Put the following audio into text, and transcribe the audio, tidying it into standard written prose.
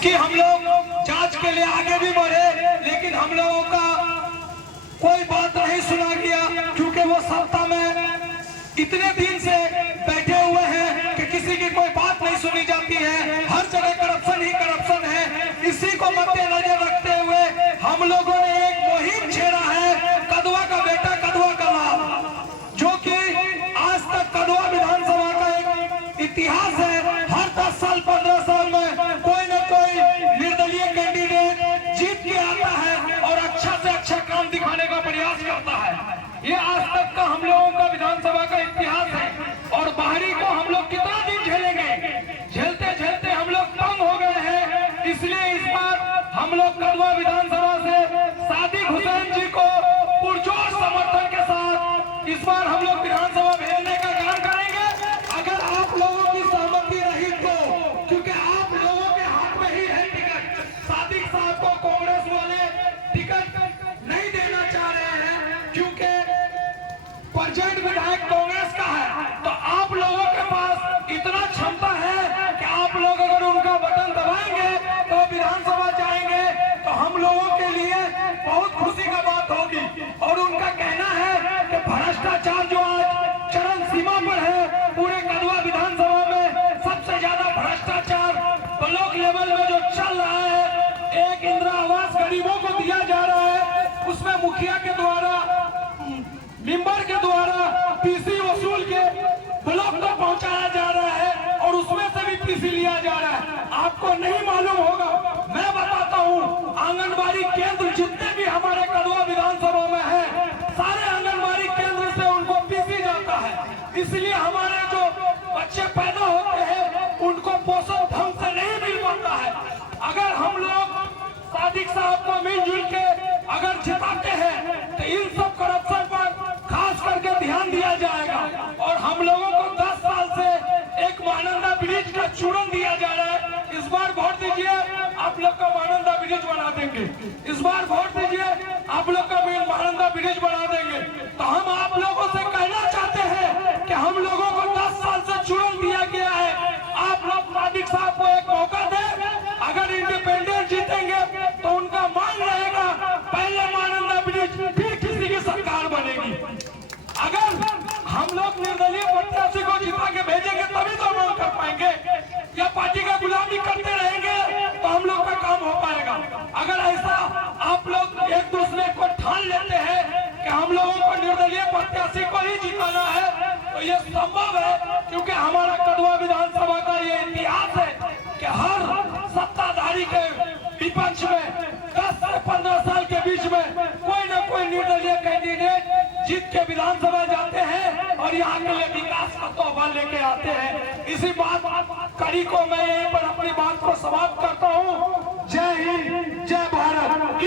जिसकी हम लोग जांच के लिए आगे भी बढ़े, लेकिन हम लोगों का कोई बात नहीं सुना गया, क्योंकि वो सत्ता में इतने दिन से बैठे हुए हैं कि किसी की कोई बात नहीं सुनी जाती है। हर जगह करप्शन ही करप्शन है। इसी को मद्देनजर रखते हुए हम लोगों ने एक मुहिम छेड़ा है, कदवा का बेटा कदवा का लाल, जो कि आज तक कदवा विधानसभा का एक इतिहास है। हर 10 साल 15 साल में कोई न कोई निर्दलीय कैंडिडेट जीत के आता है और अच्छा से अच्छा काम दिखाने का प्रयास करता है। ये आज तक का हम लोगों का विधानसभा का इतिहास है। और बाहरी को हम लोग कितना दिन झेलेंगे, झेलते झेलते हम लोग तंग हो गए हैं। इसलिए इस बार हम लोग कदवा विधानसभा से सादिक हुसैन जी को पुरजोर समर्थन के साथ इस बार हम लोग विधानसभा भेजने का काम करेंगे। अगर आप लोगों की सहमति रही तो, क्योंकि आप लोगों के हाथ में ही है टिकट। सादिक साहब को कांग्रेस वाले टिकट नहीं देना चाह रहे हैं, क्योंकि प्रेजेंट विधायक कांग्रेस का है। तो आप लोगों के पास इतना क्षमता है कि आप लोग अगर उनका बटन दबाएंगे तो विधानसभा जाएंगे, तो हम लोगों के लिए बहुत खुशी का बात होगी। और उनका कहना है कि भ्रष्टाचार जो आज चरम सीमा पर है, पूरे कदवा विधानसभा में सबसे ज्यादा भ्रष्टाचार ब्लॉक लेवल में जो चल रहा है। एक इंदिरा आवास गरीबों को दिया जा रहा है, उसमें मुखिया के द्वारा, मेंबर के द्वारा पीसी वसूल के ब्लॉक को पहुंचाया जा रहा है और उसमें से भी पीसी लिया जा रहा है। आपको नहीं मालूम होगा, मैं बताता हूं, आंगनबाड़ी केंद्र जितने भी हमारे कदवा विधानसभा में है, सारे आंगनबाड़ी केंद्र से उनको पीसी जाता है। इसलिए हमारे जो बच्चे पैदा होते हैं उनको पोषण ढंग से नहीं मिल पाता है। अगर हम लोग सादिक साहब को मिलजुल के अगर जिताते हैं तो इन सब करप्शन पर खास करके ध्यान दिया जाएगा। और हम लोगों को 10 साल से एक महानंदा ब्रिज का चूड़न दिया जा रहा है। इस बार वोट दीजिए, आप लोग का महानंदा ब्रिज बना देंगे। इस बार वोट दीजिए, आप लोग का महानंदा ब्रिज बना देंगे। तो हम आप लोगों से कहना चाहते हैं कि हम लोगों को 10 साल से चूड़न दिया गया है। आप लोग सादिक साहब को एक मौका दें। अगर इंडिपेंडेंट जीतेंगे तो उनका मांग रहेगा पहले महानंदा ब्रिज, फिर किसी की सरकार बनेगी। अगर हम लोग निर्दलीय प्रत्याशी को जिता के भेजेंगे तभी तो मांग कर पाएंगे, या पार्टी का गुलामी करते रहेंगे तो हम लोग का काम हो पाएगा। अगर ऐसा आप लोग एक दूसरे को ठान लेते हैं कि हम लोगों को निर्दलीय प्रत्याशी को ही जिताना है, तो ये संभव है। क्योंकि हमारा कदवा विधानसभा का ये इतिहास है कि हर सत्ताधारी के विपक्ष में 10 से 15 साल के बीच में कोई न कोई निर्दलीय कैंडिडेट जीत के विधानसभा जाते हैं और यहाँ के लिए विकास का तोहफा लेके आते हैं। इसी बात कड़ी को मैं यहीं पर अपनी बात को समाप्त करता हूँ। जय हिंद, जय भारत।